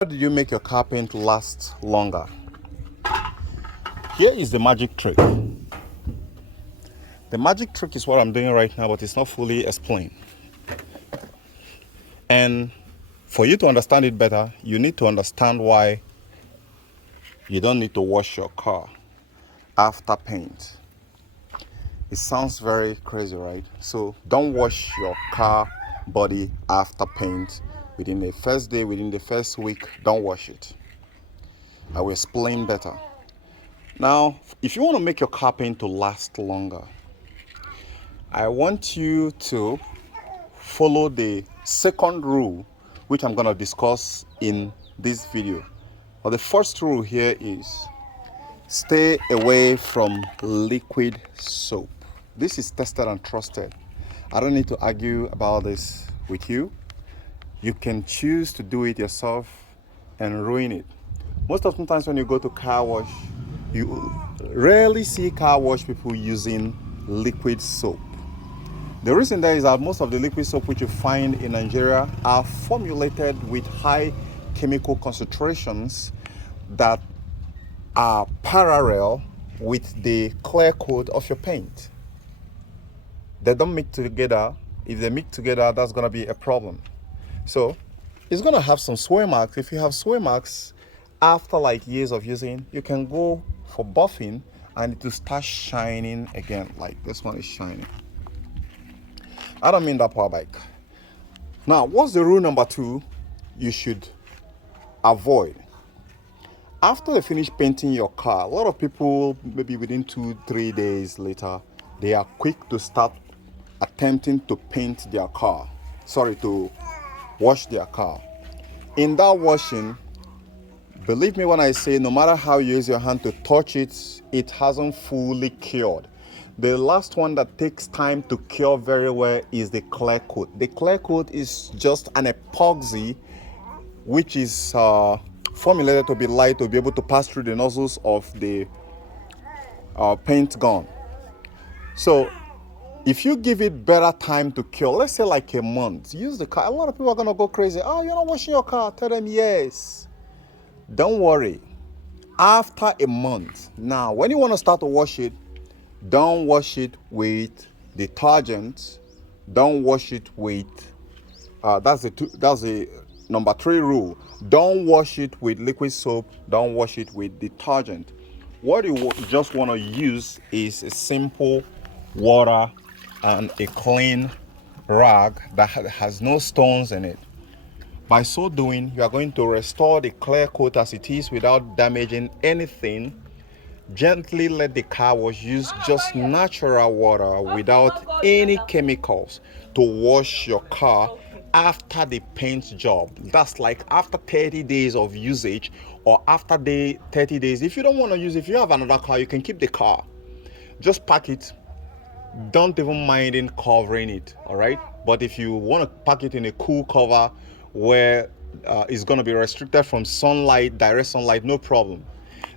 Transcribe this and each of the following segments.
How do you make your car paint last longer? Here is the magic trick. The magic trick is what I'm doing right now, but it's not fully explained. And for you to understand it better, you need to understand why you don't need to wash your car after paint. It sounds very crazy, right? So don't wash your car body after paint within the first day, within the first week. Don't wash it. I will explain better. Now, if you want to make your car paint to last longer, I want you to follow the second rule, which I'm going to discuss in this video. But the first rule here is stay away from liquid soap. This is tested and trusted. I don't need to argue about this with you. You can choose to do it yourself and ruin it. Most of the times when you go to car wash, you rarely see car wash people using liquid soap. The reason there is that most of the liquid soap which you find in Nigeria are formulated with high chemical concentrations that are parallel with the clear coat of your paint. They don't mix together. If they mix together, that's going to be a problem. So it's going to have some sway marks. If you have sway marks after like years of using, you can go for buffing and it will start shining again. Like this one is shining. I don't mean that power bike. Now, what's the rule number 2 you should avoid? After they finish painting your car, a lot of people, maybe within 2-3 days later, they are quick to start attempting to paint their car. To wash their car. In that washing, believe me when I say no matter how you use your hand to touch it, it hasn't fully cured. The last one that takes time to cure very well is the clear coat. The clear coat is just an epoxy which is formulated to be light to be able to pass through the nozzles of the paint gun. So if you give it better time to cure, let's say like a month, use the car. A lot of people are going to go crazy. Oh, you're not washing your car. Tell them yes. Don't worry. After a month, now when you want to start to wash it, don't wash it with detergent. Don't wash it with that's the number 3 rule. Don't wash it with liquid soap. Don't wash it with detergent. What you just want to use is a simple water and a clean rag that has no stones in it. By so doing, you are going to restore the clear coat as it is without damaging anything. Gently let the car wash. Use just natural water without any chemicals to wash your car after the paint job. That's like after 30 days of usage or after 30 days. If you don't want to use it, if you have another car, you can keep the car. Just pack it. Don't even mind in covering it, all right? But if you want to pack it in a cool cover where it's going to be restricted from sunlight, direct sunlight, no problem.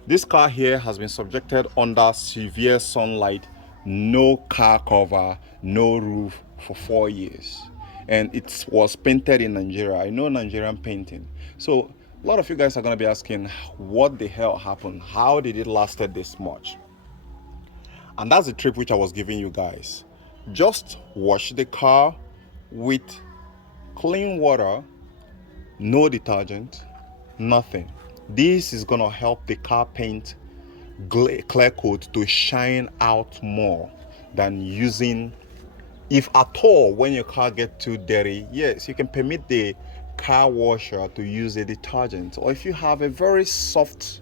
This car here has been subjected under severe sunlight, no car cover, no roof for 4 years. And it was painted in Nigeria. I know Nigerian painting. So a lot of you guys are going to be asking, what the hell happened? How did it lasted this much? And that's the trick which I was giving you guys. Just wash the car with clean water, no detergent, nothing. This is going to help the car paint clear coat to shine out more than using, if at all, when your car gets too dirty, yes, you can permit the car washer to use a detergent. Or if you have a very soft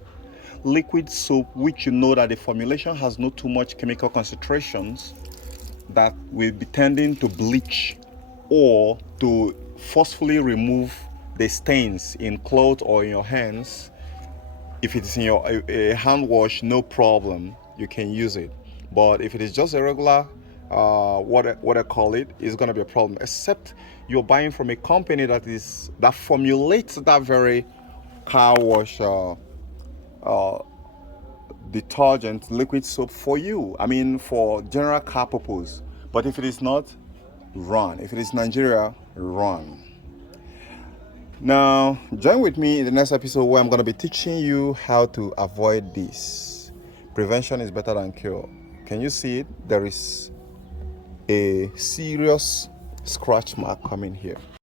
liquid soap which you know that the formulation has not too much chemical concentrations that will be tending to bleach or to forcefully remove the stains in clothes or in your hands, if it is in your hand wash, no problem, you can use it. But if it is just a regular what I call it, is going to be a problem, except you're buying from a company that formulates that very car wash detergent, liquid soap for you. I mean, for general car purpose. But if it is not, run. If it is Nigeria, run. Now, join with me in the next episode where I'm going to be teaching you how to avoid this. Prevention is better than cure. Can you see it? There is a serious scratch mark coming here.